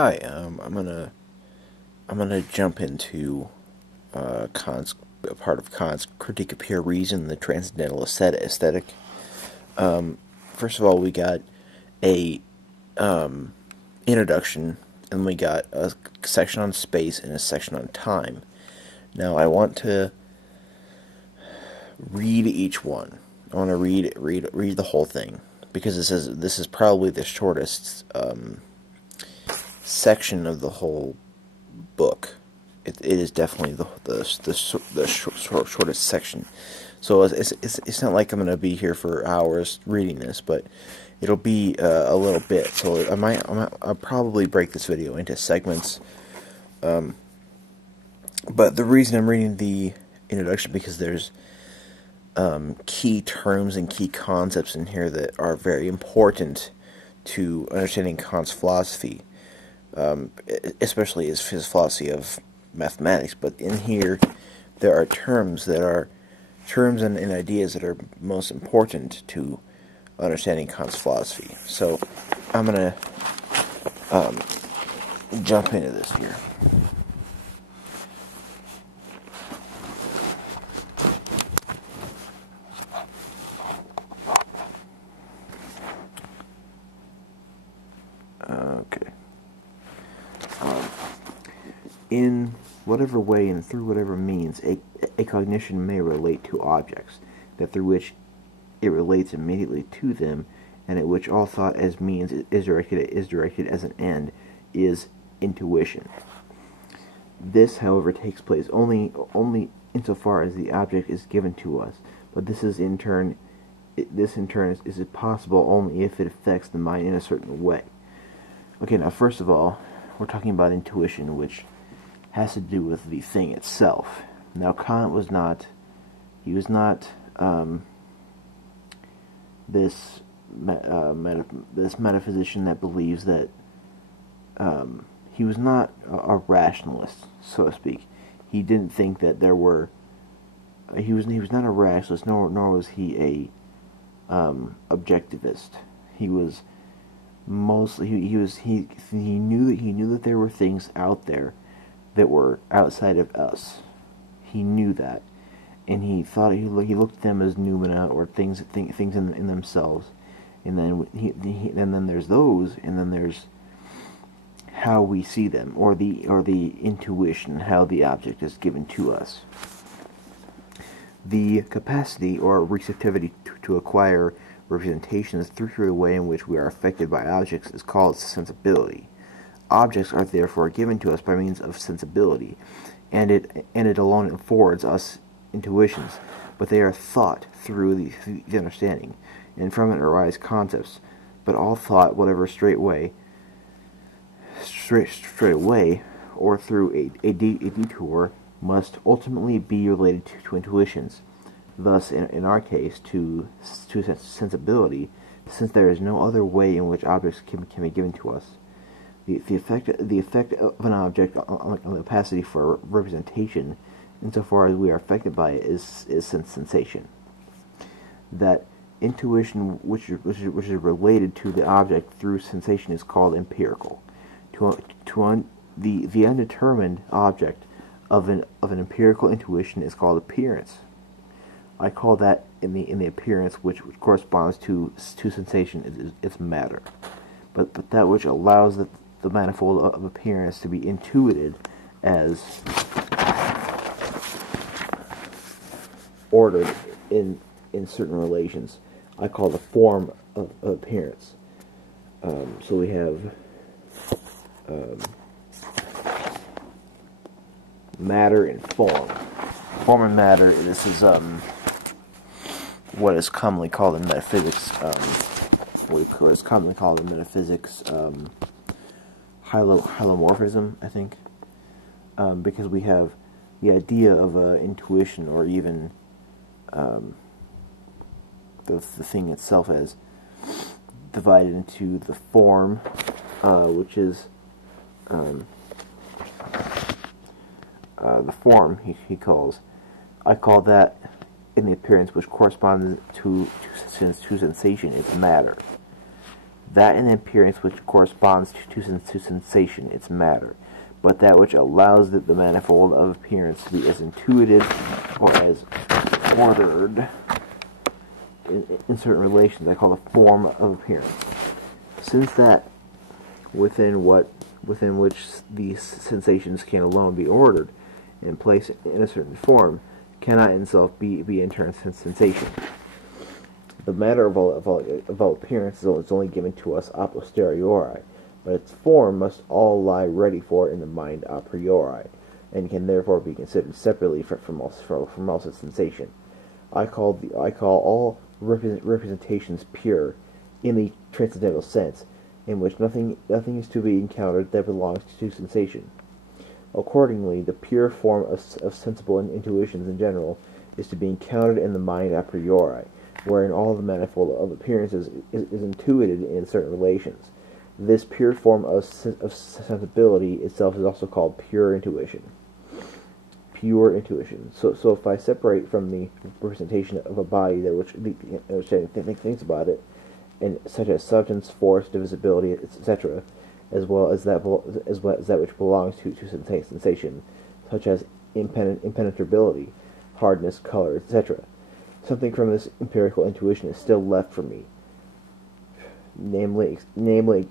Hi, I'm gonna jump into Kant's a part of Kant's critique of pure reason, the transcendental aesthetic. First of all, we got a introduction, and we got a section on space and a section on time. Now, I want to read each one. I want to read the whole thing because this is probably the shortest section of the whole book. It is definitely the shortest section. So it's not like I'm going to be here for hours reading this, but it'll be a little bit. So I'll probably break this video into segments. But the reason I'm reading the introduction because there's key terms and key concepts in here that are very important to understanding Kant's philosophy. Especially his philosophy of mathematics, but in here there are terms and ideas that are most important to understanding Kant's philosophy. So I'm gonna jump into this here. Okay. In whatever way and through whatever means, a cognition may relate to objects, that through which it relates immediately to them, and at which all thought as means is directed as an end, is intuition. This, however, takes place only insofar as the object is given to us, but this is in turn is possible only if it affects the mind in a certain way. Okay, now first of all, we're talking about intuition, which has to do with the thing itself. Now, Kant was not this metaphysician that believes that he was not a rationalist, so to speak. He didn't think that there were. He was not a rationalist, nor was he a objectivist. He was mostly he knew that there were things out there that were outside of us. He knew that, and he thought he looked at them as noumena, or things in themselves, and then there's those, and then there's how we see them, or the intuition, how the object is given to us. The capacity or receptivity to acquire representations through the way in which we are affected by objects is called sensibility. Objects are therefore given to us by means of sensibility, and it alone affords us intuitions, but they are thought through the understanding, and from it arise concepts. But all thought, whatever straight away, or through a detour, must ultimately be related to intuitions. Thus, in our case, to sensibility, since there is no other way in which objects can be given to us. The effect of an object on the capacity for representation, insofar as we are affected by it, is sensation. That intuition, which is related to the object through sensation, is called empirical. The undetermined object of an empirical intuition is called appearance. I call that in the appearance which corresponds to sensation is matter. But that which allows the manifold of appearance to be intuited as ordered in certain relations, I call the form of appearance. So we have matter and form. Form and matter. This is what is commonly called in metaphysics. What is commonly called in metaphysics hylomorphism, I think, because we have the idea of intuition, or even the thing itself, as divided into the form, which is the form he calls. I call that in the appearance which corresponds to sensation is matter. that in appearance which corresponds to sensation, its matter, but that which allows the manifold of appearance to be as intuited or as ordered in certain relations, I call the form of appearance. Since that within which these sensations can alone be ordered and placed in a certain form, cannot in itself be in turn sensation. The matter of all appearance is only given to us a posteriori, but its form must all lie ready for in the mind a priori, and can therefore be considered separately from all sensation. I call all representations pure, in the transcendental sense, in which nothing is to be encountered that belongs to sensation. Accordingly, the pure form of sensible intuitions in general is to be encountered in the mind a priori, wherein all the manifold of appearances is intuited in certain relations. This pure form of sensibility itself is also called pure intuition. Pure intuition. So if I separate from the representation of a body that which thinks about it, and such as substance, force, divisibility, etc., as well as that which belongs to sensation, such as impenetrability, hardness, color, etc. Something from this empirical intuition is still left for me, namely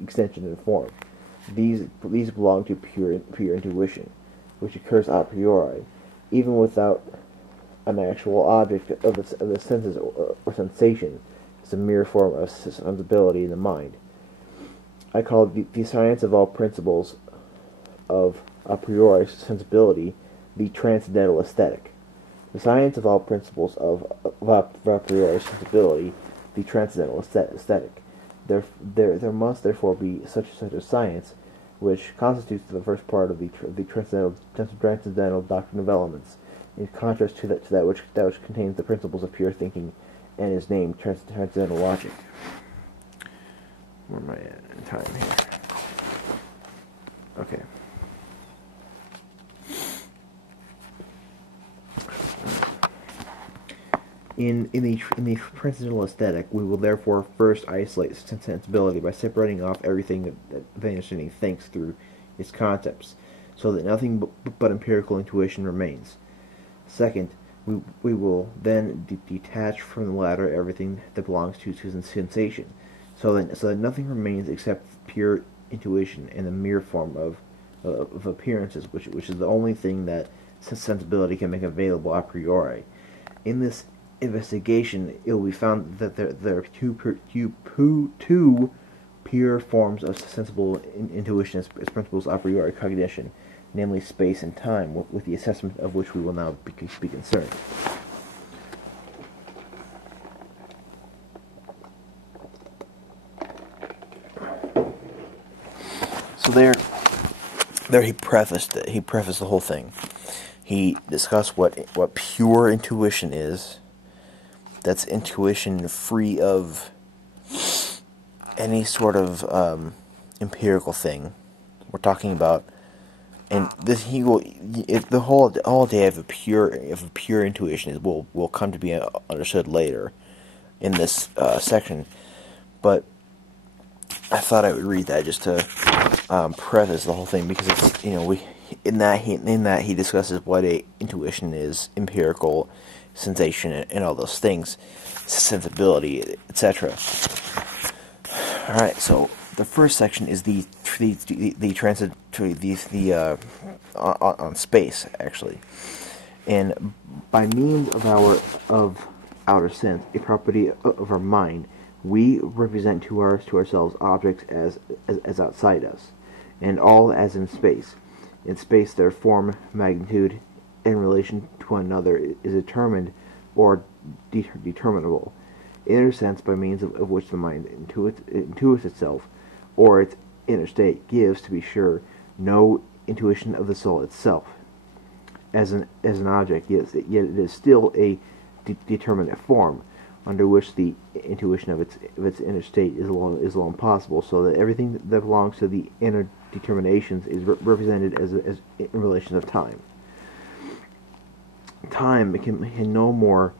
extension and form. These belong to pure intuition, which occurs a priori, even without an actual object of the senses or sensation. It's a mere form of sensibility in the mind. I call the science of all principles of a priori sensibility the transcendental aesthetic. The science of all principles of a priori sensibility, the transcendental aesthetic. There must therefore be such a science, which constitutes the first part of the transcendental doctrine of elements, in contrast to that which contains the principles of pure thinking, and is named transcendental logic. Where am I at in time here? Okay. In the transcendental aesthetic, we will therefore first isolate sensibility by separating off everything that the understanding thinks through its concepts, so that nothing but empirical intuition remains. Second, we will then detach from the latter everything that belongs to sensation, so that nothing remains except pure intuition and the mere form of appearances, which is the only thing that sensibility can make available a priori. In this investigation, it will be found that there are two pure forms of sensible intuition as principles a priori cognition, namely space and time, with the assessment of which we will now be concerned. So there he prefaced the whole thing. He discussed what pure intuition is. That's intuition free of any sort of empirical thing. We're talking about, and this the whole idea of a pure intuition will come to be understood later in this section. But I thought I would read that just to preface the whole thing, because it's, in that he discusses what a intuition is, empirical, sensation, and all those things, sensibility, etc. All right, so the first section is the transit on space, actually, and by means of outer sense, a property of our mind, we represent to ourselves objects as outside us, and all as in space. In space, their form, magnitude, in relation to one another is determined or determinable, in a sense by means of which the mind intuits itself, or its inner state gives, to be sure, no intuition of the soul itself as an object, yet it is still a determinate form, under which the intuition of its inner state is alone possible, so that everything that belongs to the inner determinations is represented as in relation of time. Time can no more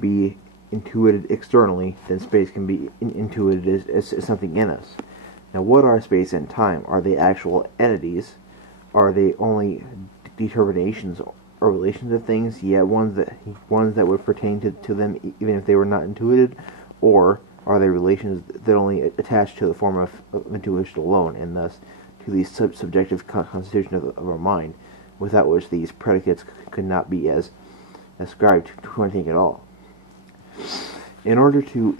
be intuited externally, then space can be intuited as something in us. Now, what are space and time? Are they actual entities? Are they only determinations or relations of things, yet ones that would pertain to them even if they were not intuited? Or are they relations that only attach to the form of intuition alone, and thus to the subjective constitution of our mind, without which these predicates could not be ascribed to anything at all? In order to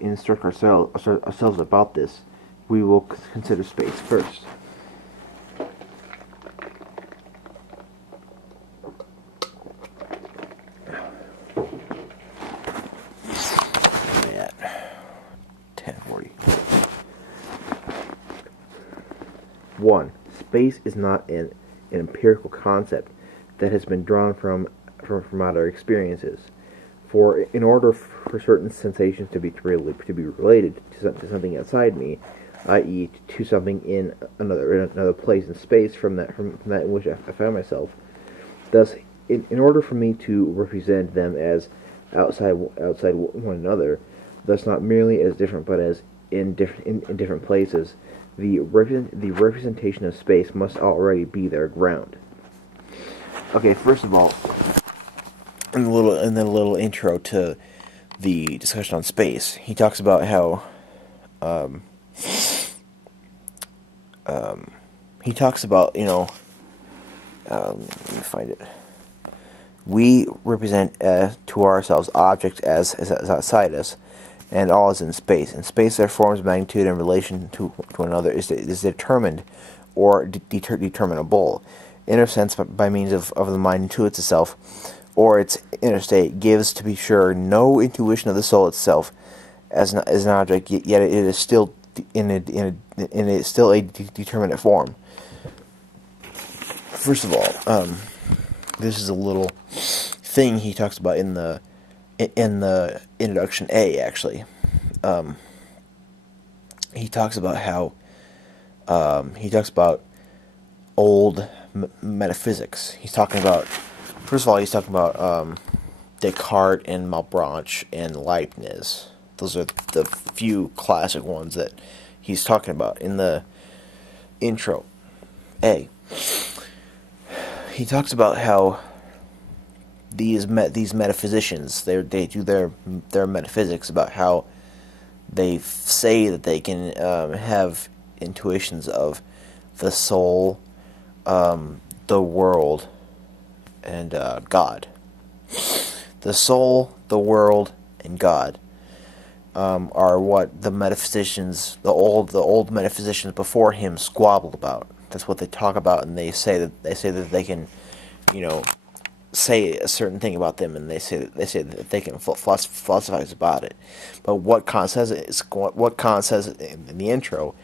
instruct ourselves about this, we will consider space first. At 10:40. 1. Space is not an empirical concept that has been drawn from outer experiences. For in order for certain sensations to be related to something outside me, i.e., to something in another place in space from that in which I found myself, thus, in order for me to represent them as outside one another, thus not merely as different but as in different places, the representation of space must already be their ground. Okay, first of all, in the little intro to the discussion on space, he talks about how he talks about, let me find it. We represent to ourselves objects as outside us, and all is in space. In space, their forms, magnitude, and relation to another is determined or determinable, in a sense, by means of the mind intuits itself, or its inner state, gives, to be sure, no intuition of the soul itself as an object, yet it is still it's still a determinate form. First of all, this is a little thing he talks about in the introduction A. Actually, he talks about how he talks about old metaphysics. He's talking about, first of all, he's talking about Descartes and Malebranche and Leibniz. Those are the few classic ones that he's talking about in the intro A. He talks about how these metaphysicians, they do their metaphysics about how they say that they can have intuitions of the soul, the world, and God. The soul, the world, and God are what the metaphysicians, the old metaphysicians before him, squabbled about. That's what they talk about, and they say that they can, say a certain thing about them, and they say that they can philosophize about it. But what Kant says in the intro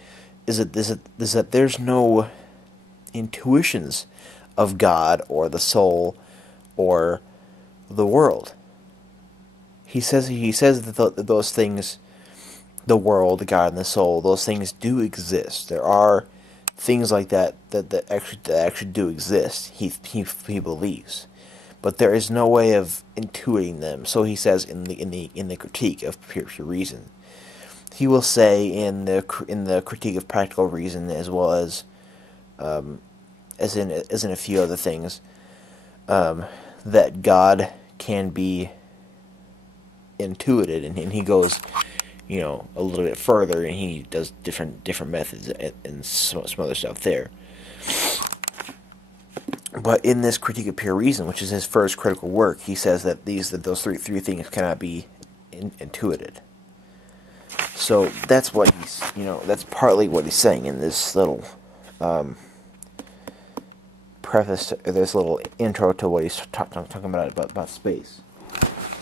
is that there's no intuitions of God or the soul or the world. He says that those things, the world, the God, and the soul, those things do exist. There are things like that actually do exist. He believes, but there is no way of intuiting them. So he says in the critique of pure reason, he will say in the critique of practical reason, as well as in a few other things, that God can be intuited, and he goes, a little bit further, and he does different methods and some other stuff there. But in this critique of pure reason, which is his first critical work, he says that those three things cannot be intuited. So that's what that's partly what he's saying in this little preface, or this little intro to what he's talking about space.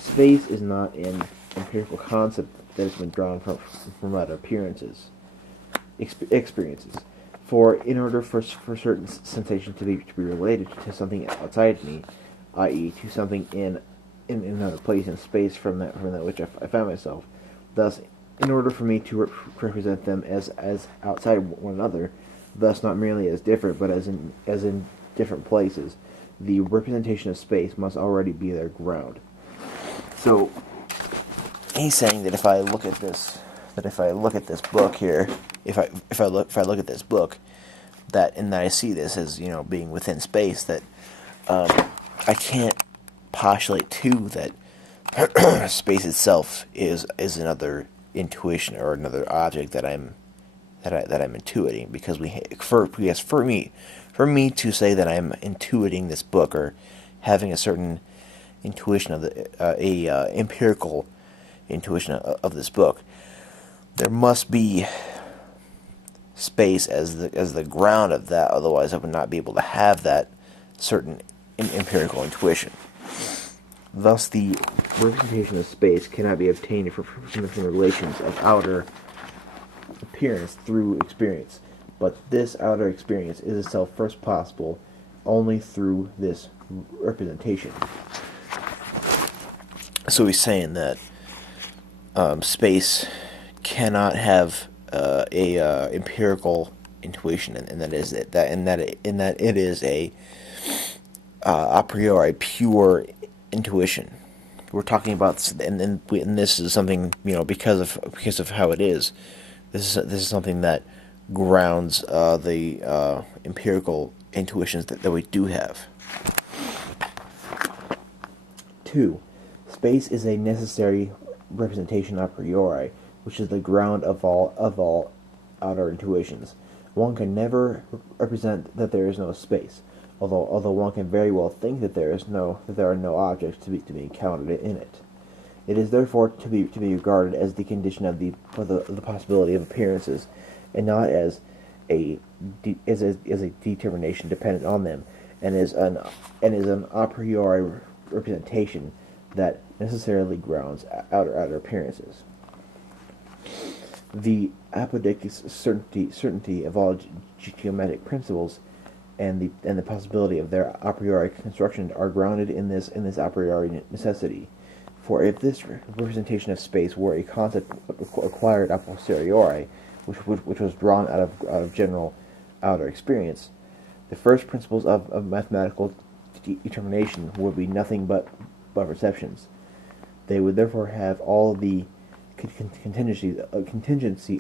Space is not an empirical concept that has been drawn from outer experiences. For in order for certain sensations to be related to something outside me, i.e., to something in another place in space from that which I found myself, thus, in order for me to represent them as outside one another, thus not merely as different, but as in different places, the representation of space must already be their ground. So, he's saying that if I look at this book here, if I look at this book, that I see this as being within space, that I can't postulate too that space itself is another intuition or another object that I'm intuiting, because for me to say that I'm intuiting this book or having a certain intuition of empirical intuition of this book, there must be space as the ground of that. Otherwise, I would not be able to have that certain empirical intuition. Thus, the representation of space cannot be obtained from the relations of outer appearance through experience, but this outer experience is itself first possible only through this representation. So he's saying that space cannot have a empirical intuition, and that it is a priori pure intuition. We're talking about, and this is something, because of how it is. This is something that grounds the empirical intuitions that we do have. 2. Space is a necessary representation a priori, which is the ground of all outer intuitions. One can never represent that there is no space, although one can very well think that there are no objects to be encountered in it. It is therefore to be regarded as the condition of the possibility of appearances, and not as a determination dependent on them, and is an a priori representation that necessarily grounds outer appearances. The apodictic certainty of all geometric principles and the possibility of their a priori construction are grounded in this a priori necessity. For if this representation of space were a concept acquired a posteriori, which was drawn out of general outer experience, the first principles of mathematical determination would be nothing but perceptions. They would therefore have all the contingency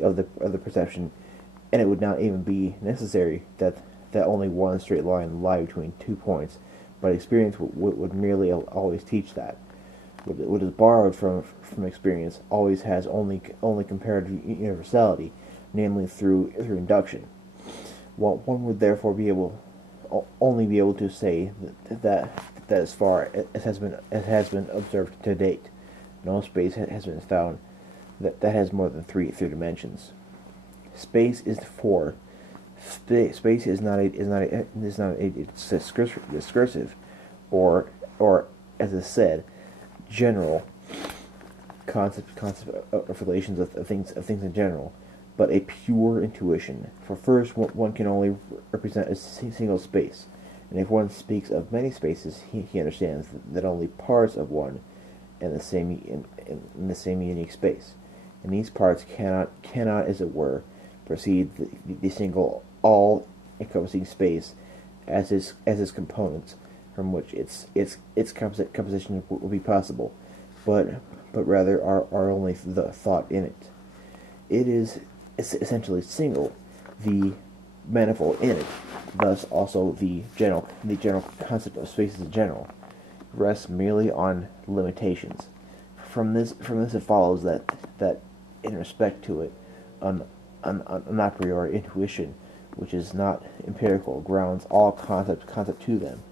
of the perception, and it would not even be necessary that only one straight line lie between 2 points, but experience would merely always teach that. What is borrowed from experience always has only comparative universality, namely through induction. One would therefore only be able to say that as far as has been observed to date, no space has been found that has more than three dimensions. Space is not a discursive or as is said, general concept of relations of things in general, but a pure intuition. For first, one can only represent a single space, and if one speaks of many spaces, he understands that only parts of one in the same unique space, and these parts cannot, as it were, precede the single all-encompassing space as its components, from which its composition will be possible, but rather are only the thought in it. It is essentially single, the manifold in it. Thus, also the general concept of space in general rests merely on limitations. From this it follows that in respect to it, an a priori intuition, which is not empirical, grounds all concept to them.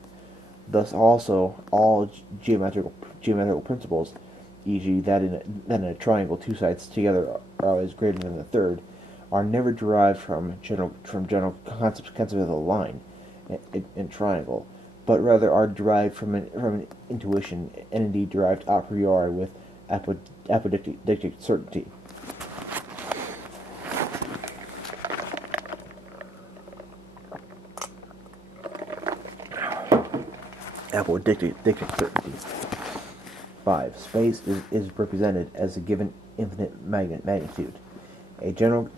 Thus, also all geometrical principles, e.g., that in a triangle 2 sides together are always greater than the third, are never derived from general concepts of the line in triangle, but rather are derived from an intuition, and indeed derived a priori with apodictic certainty. Apodictic certainty. 5. Space is represented as a given infinite magnitude. A general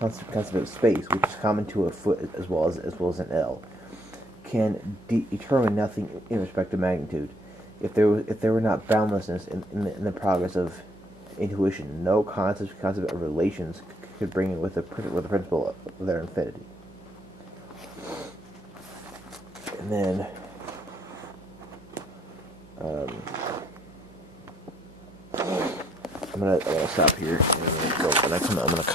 concept of space, which is common to a foot as well as an L, can determine nothing in respect to magnitude. If there were not boundlessness in the progress of intuition, no concept of relations could bring in with the principle of their infinity. And then I'm gonna stop here, and I'm gonna